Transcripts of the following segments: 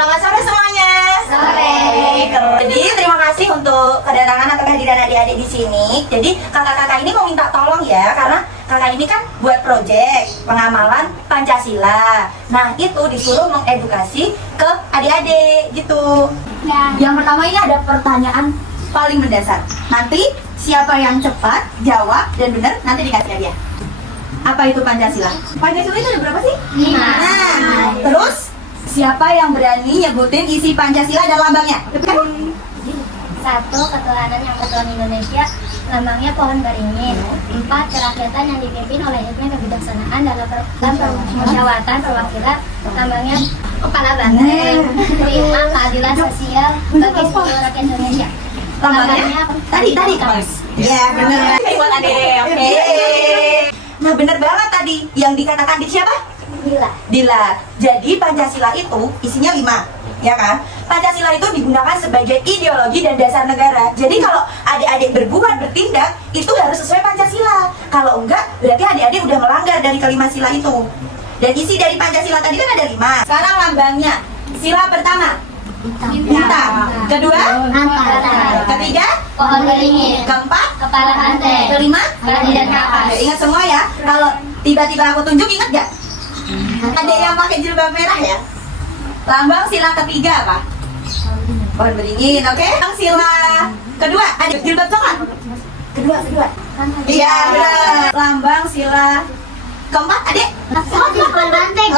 Selamat sore semuanya. Sore. Jadi terima kasih untuk kedatangan atau kehadiran adik-adik di sini. Jadi kakak-kakak ini mau minta tolong ya, karena kakak ini kan buat proyek pengamalan Pancasila. Nah itu disuruh mengedukasi ke adik-adik gitu. Ya. Yang pertama ini ada pertanyaan paling mendasar. Nanti siapa yang cepat jawab dan benar nanti dikasih hadiah. Apa itu Pancasila? Pancasila itu ada berapa sih? 5. Nah, terus siapa yang berani nyebutin isi Pancasila dan lambangnya? 1. Ketuhanan yang Tuhan Indonesia, lambangnya pohon beringin. 4. Kerakyatan yang dipimpin oleh hikmah kebijaksanaan dalam musyawaratan perwakilan, lambangnya kepala banteng. 5. Keadilan sosial bagi seluruh rakyat Indonesia, Lambangnya tadi ya benar. Buat adik, oke. Nah benar banget tadi yang dikatakan di siapa? Dila. Jadi Pancasila itu isinya 5, ya kan? Pancasila itu digunakan sebagai ideologi dan dasar negara. Jadi kalau adik-adik berbuat, bertindak, itu harus sesuai Pancasila. Kalau enggak, berarti adik-adik udah melanggar dari kelima sila itu. Dan isi dari Pancasila tadi kan ada 5. Sekarang lambangnya. Sila pertama, bintang. Kedua, ketiga, pohon beringin. keempat, Kepala banteng. kelima, Kandidat kapas. Ingat semua ya. Kalau tiba-tiba aku tunjuk, ingat gak? Ada yang pakai jilbab merah ya. Lambang sila ketiga apa? Pohon beringin, oke? Lambang sila kedua ada jilbab coklat. Kedua. Iya, benar. Lambang sila keempat adik. Kepala banteng.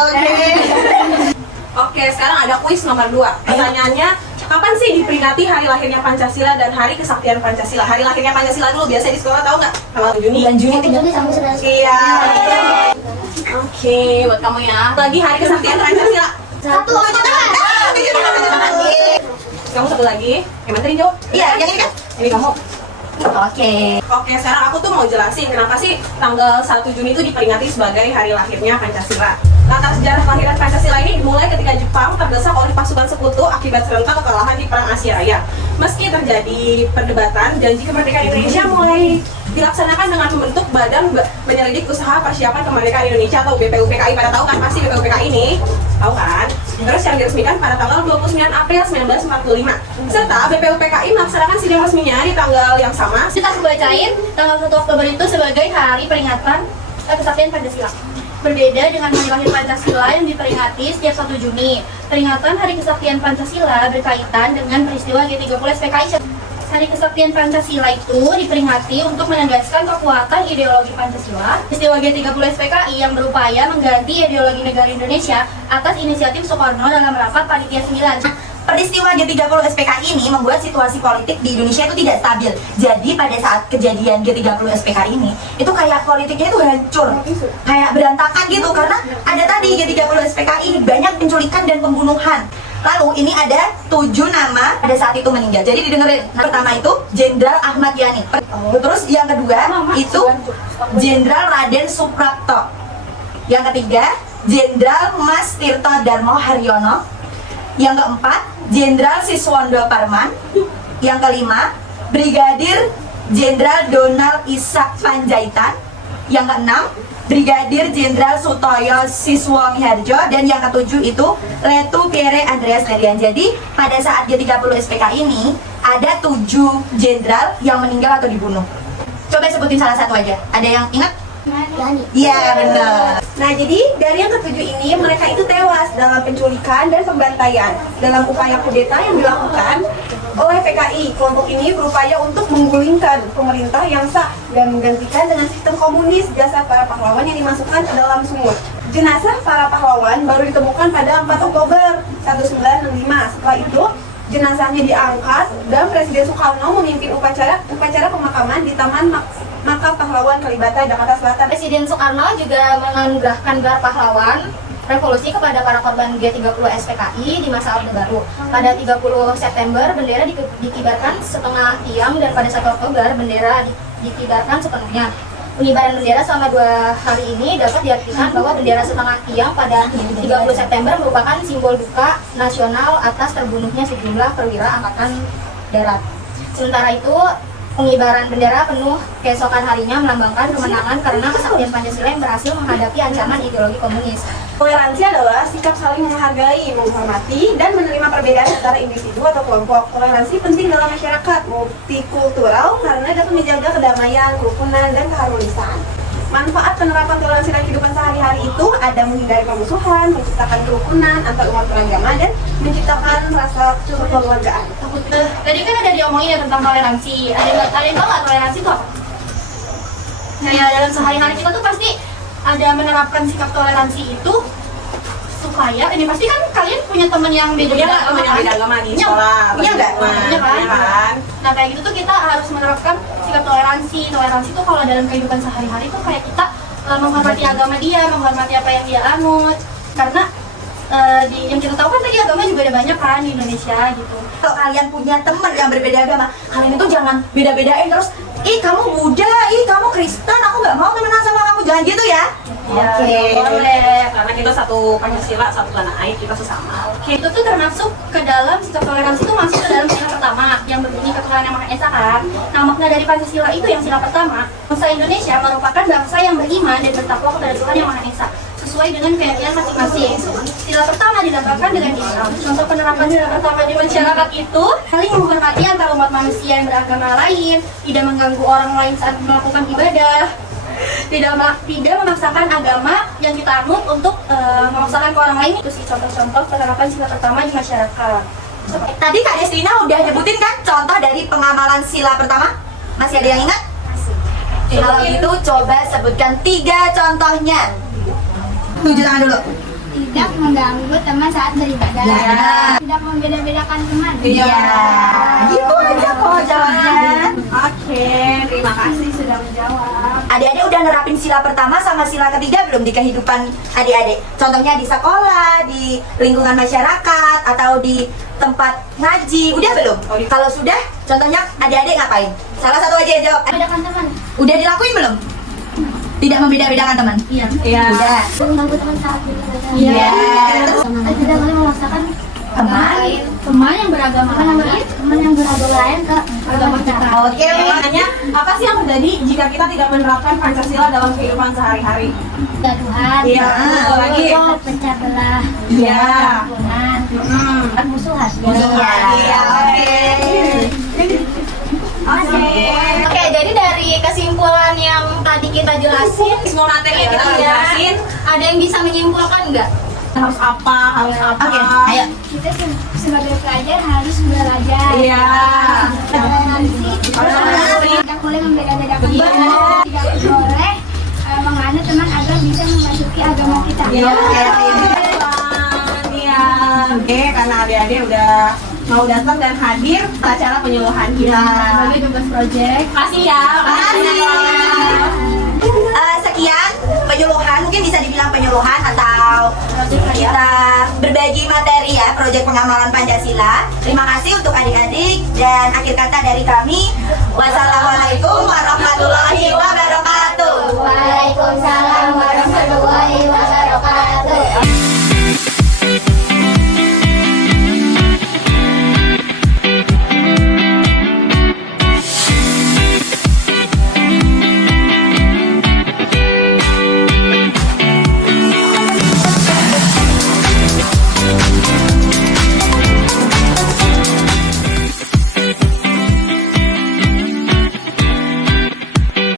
Oke, sekarang ada kuis nomor 2. Pertanyaannya, kapan sih diperingati hari lahirnya Pancasila dan hari kesaktian Pancasila? Hari lahirnya Pancasila dulu, biasa di sekolah tahu nggak? Tanggal Juni. Bulan Juni Juni sampai 11. Iya. Oke, buat kamu ya. Lagi hari kesaktian Pancasila. 1. Kamu satu lagi. Yang mana tadi jawab? Iya, yang ini kan? Ini kamu. Oke, Sekarang aku tuh mau jelasin kenapa sih tanggal 1 Juni itu diperingati sebagai hari lahirnya Pancasila. Latar sejarah kelahiran Pancasila ini dimulai ketika Jepang terdesak oleh pasukan sekutu akibat serentak kekalahan di Perang Asia Raya. Meski terjadi perdebatan, janji kemerdekaan Indonesia mulai dilaksanakan dengan membentuk Badan Penyelidik Usaha Persiapan Kemerdekaan Indonesia atau BPUPKI. Pada tahu kan pasti BPUPKI ini? Tahu kan? Terus yang diresmikan pada tanggal 29 April 1945. Serta BPUPKI melaksanakan sidang resminya di tanggal yang sama. Kita aku bacain tanggal 1 Oktober itu sebagai hari peringatan kesaktian Pancasila. Berbeda dengan hari lahir Pancasila yang diperingati setiap 1 Juni. Peringatan Hari Kesaktian Pancasila berkaitan dengan peristiwa G30 SPKI. Hari Kesaktian Pancasila itu diperingati untuk menegaskan kekuatan ideologi Pancasila. Peristiwa G30 SPKI yang berupaya mengganti ideologi negara Indonesia atas inisiatif Soekarno dalam rapat Panitia 9. peristiwa G30 SPKI ini membuat situasi politik di Indonesia itu tidak stabil. Jadi pada saat kejadian G30 SPKI ini, itu kayak politiknya itu hancur, kayak berantakan gitu, karena ada tadi G30 SPKI, banyak penculikan dan pembunuhan. Lalu ini ada 7 nama pada saat itu meninggal. Jadi didengerin. Nah, pertama itu Jenderal Ahmad Yani. Terus yang kedua itu Jenderal Raden Suprapto. Yang ketiga Jenderal Mas Tirto Darmo Haryono. Yang keempat Jenderal Siswondo Parman. Yang kelima Brigadir Jenderal Donald Ishak Panjaitan. Yang keenam Brigadir Jenderal Sutoyo Siswo Miharjo. Dan yang ketujuh itu Letu Pierre Andreas Lerian. Jadi pada saat G30 SPKI ini ada 7 jenderal yang meninggal atau dibunuh. Coba sebutin salah satu aja. Ada yang ingat? Iya benar. Nah, jadi dari yang ketujuh ini mereka itu tewas dalam penculikan dan pembantaian dalam upaya kudeta yang dilakukan oleh PKI. Kelompok ini berupaya untuk menggulingkan pemerintah yang sah dan menggantikan dengan sistem komunis. Jasad para pahlawan yang dimasukkan ke dalam sumur. Jenazah para pahlawan baru ditemukan pada 4 Oktober 1965. Setelah itu jenazahnya diangkat dan Presiden Soekarno memimpin upacara pemakaman di Taman Makam Pahlawan Kalibata, Jakarta Selatan. Presiden Soekarno juga menganugerahkan gelar pahlawan revolusi kepada para korban G30 SPKI di masa Orde Baru. Pada 30 September bendera dikibarkan setengah tiang dan pada 1 Oktober bendera dikibarkan sepenuhnya. Pengibaran bendera selama 2 hari ini dapat diartikan bahwa bendera setengah tiang pada 30 September merupakan simbol duka nasional atas terbunuhnya sejumlah perwira Angkatan Darat. Sementara itu, pengibaran bendera penuh keesokan harinya melambangkan kemenangan karena kesaktian Pancasila yang berhasil menghadapi ancaman ideologi komunis. Toleransi adalah sikap saling menghargai, menghormati, dan menerima perbedaan antara individu atau kelompok. Toleransi penting dalam masyarakat multikultural karena dapat menjaga kedamaian, kerukunan, dan keharmonisan. Manfaat penerapan toleransi dalam kehidupan sehari-hari itu ada menghindari permusuhan, menciptakan kerukunan antar umat beragama, dan menciptakan rasa kekeluargaan. Tadi kan ada diomongin ya tentang toleransi. Ada yang tahu nggak toleransi itu apa? Nah, ya, dalam sehari-hari kita tuh pasti ada menerapkan sikap toleransi itu supaya ini pasti kan kalian punya teman yang beda Teman yang beda agama di sekolah, Punya nggak? Punya kan? Nah, kayak gitu tuh kita harus menerapkan sikap toleransi. Toleransi tuh kalau dalam kehidupan sehari-hari tuh kayak kita menghormati agama dia, menghormati apa yang dia anut. Karena yang kita tahu kan tadi agama juga ada banyak kan di Indonesia gitu. Kalau kalian punya teman yang berbeda agama, kalian itu jangan beda-bedain terus, ih kamu Buddha, ih kamu Kristen, aku nggak mau temenan sama kamu, jangan gitu ya. Oke. Boleh, karena kita satu Pancasila, satu tanah air, kita sesama. Itu tuh termasuk ke dalam sikap toleransi itu masuk ke dalam sila pertama yang berbunyi ketuhanan yang Maha Esa kan. Nah, makna dari Pancasila itu yang sila pertama, bangsa Indonesia merupakan bangsa yang beriman dan bertakwa kepada Tuhan yang Maha Esa sesuai dengan keyakinan masing-masing. Sila pertama dilambangkan dengan Islam. Contoh penerapan sila pertama di masyarakat itu saling menghormati antar umat manusia yang beragama lain, tidak mengganggu orang lain saat melakukan ibadah, tidak memaksakan agama yang kita anut untuk memaksakan ke orang lain. Itu sih contoh-contoh penerapan sila pertama di masyarakat. Tadi Kak Destina udah nyebutin kan contoh dari pengamalan sila pertama? Masih ada yang ingat? Kalau gitu coba sebutkan 3 contohnya. Tunjuk tangan dulu. Tidak mengganggu teman saat beribadah. Ya. Tidak membeda-bedakan teman. Iya. Gitu aja kok jawabnya. Oke, terima kasih sudah menjawab. Adik-adik udah nerapin sila pertama sama sila ketiga belum di kehidupan adik-adik? Contohnya di sekolah, di lingkungan masyarakat, atau di tempat ngaji, udah belum? Kalau sudah, contohnya adik-adik ngapain? Salah satu aja yang jawab. Bedakan teman. Udah dilakuin belum? Tidak membeda-bedakan teman? Iya. Iya. Udah. Mengganggu teman saat beribadah. Iya. Terus Tidak boleh memaksakan Teman yang beragama lain, teman yang beragama lain ke agama kita. oke. Makanya, apa sih yang terjadi jika kita tidak menerapkan Pancasila dalam kehidupan sehari-hari? Tidak Tuhan. Iya, betul lagi. Pecah belah. Iya. Hubungan. Musuhan. Iya. Oke. Oke, jadi dari kesimpulan yang tadi kita jelasin, Semua materi yang kita udah ya, jelasin, ada yang bisa menyimpulkan nggak? harus apa? Oke, ayo. Kita sebagai pelajar harus belajar. Iya. Toleransi. Toleransi. Tidak boleh membeda-bedakan Iya. teman. Tidak boleh menganut teman agar bisa memasuki agama kita. Iya. Iya. Oke, karena adik-adik udah mau datang dan hadir ke acara penyuluhan kita. Sebagai tugas project. Kasih ya. Sekian penyuluhan, mungkin bisa dibilang penyuluhan atau kita berbagi materi ya, proyek pengamalan Pancasila. Terima kasih untuk adik-adik dan akhir kata dari kami. Wassalamualaikum warahmatullahi wabarakatuh. Waalaikumsalam.